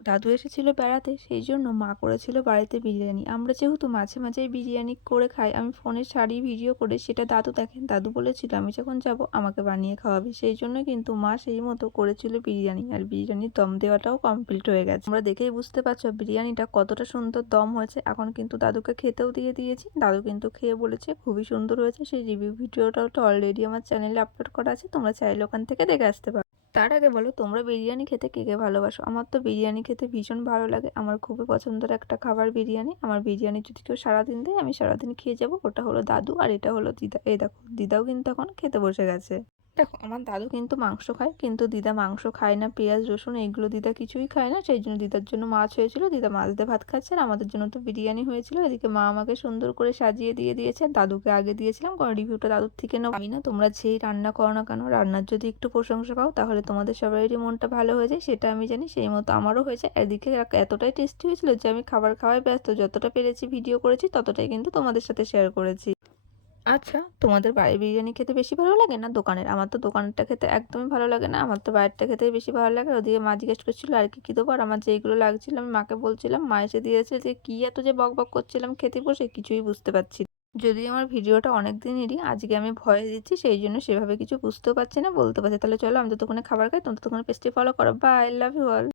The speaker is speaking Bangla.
দাদু এসেছিল বেড়াতে, সেই জন্য মা করেছিল বাড়িতে বিরিয়ানি। আমরা যেহেতু মাঝে মাঝেই বিরিয়ানি করে খাই, আমি ফোনে ছাড়ি ভিডিও করে, সেটা দাদু দেখেন। দাদু বলেছিল আমি যখন যাব আমাকে বানিয়ে খাওয়াবি। সেই জন্য কিন্তু মা সেই মতো করেছিল বিরিয়ানি, আর বিরিয়ানির দম দেওয়াটাও কমপ্লিট হয়ে গেছে। আমরা দেখেই বুঝতে পারছো বিরিয়ানিটা কতটা সুন্দর দম হয়েছে। এখন কিন্তু দাদুকে খেতেও দিয়ে দিয়েছি। দাদু কিন্তু খেয়ে বলেছে খুবই সুন্দর হয়েছে। সেই রিভিউ ভিডিওটাও তো অলরেডি আমার চ্যানেলে আপলোড করা আছে, তোমরা চাইলে ওখান থেকে দেখে আসতে পারো। তার আগে বলো, তোমরা বিরিয়ানি খেতে কে কে ভালোবাসো? আমার তো বিরিয়ানি খেতে ভীষণ ভালো লাগে। আমার খুবই পছন্দের একটা খাবার বিরিয়ানি। আমার বিরিয়ানি যদি কেউ সারাদিন দেয় আমি সারাদিন খেয়ে যাবো। ওটা হলো দাদু আর এটা হলো দিদা। এই দেখো, দিদাও কিন্তু এখন খেতে বসে গেছে। দেখো, আমার দাদু কিন্তু মাংস খায়, কিন্তু দিদা মাংস খায় না। পেঁয়াজ রসুন এইগুলো দিদা কিছুই খায় না। সেই জন্য দিদার জন্য মাছ হয়েছিল, দিদা মাছ দিয়ে ভাত খাচ্ছে। আর আমাদের জন্য তো বিরিয়ানি হয়েছিল। এদিকে মা আমাকে সুন্দর করে সাজিয়ে দিয়ে দিয়েছে। দাদুকে আগে দিয়েছিলাম, কারণ রিভিউটা দাদুর থেকে নেবো আমি না। তোমরা যেই রান্না করো না কেন, রান্নার যদি একটু প্রশংসা পাও তাহলে তোমাদের সবারই মনটা ভালো হয়ে যায়, সেটা আমি জানি। সেই মতো আমারও হয়েছে। এদিকে এতটাই টেস্টি হয়েছিল যে আমি খাবার খাওয়ায় ব্যস্ত, যতটা পেরেছি ভিডিও করেছি, ততটাই কিন্তু তোমাদের সাথে শেয়ার করেছি। আচ্ছা, তোমাদের বাড়ির বিরিয়ানি খেতে বেশি ভালো লাগে না দোকানের? আমার তো দোকানেরটা খেতে একদমই ভালো লাগে না। আমার তো বাইরেরটা খেতেই বেশি ভালো লাগে। ওদিকে মা জিজ্ঞেস করছিল আর কি কি দেবো, আর আমার যেইগুলো লাগছিল আমি মাকে বলছিলাম। মা এসে দিয়েছে। যে কি এত যে বক বক করছিলাম খেতে বসে, কিছুই বুঝতে পারছি না। যদিও আমার ভিডিওটা অনেক দিনেরই, আজকে আমি ভয়েস দিচ্ছি সেই জন্য সেভাবে কিছু বুঝতেও পারছি না, বলতে পারছি। তাহলে চলো আমি ততক্ষণে খাবার খাই, তোমরা ততক্ষণে পেস্ট্রি ফলো করো। Bye, love you all.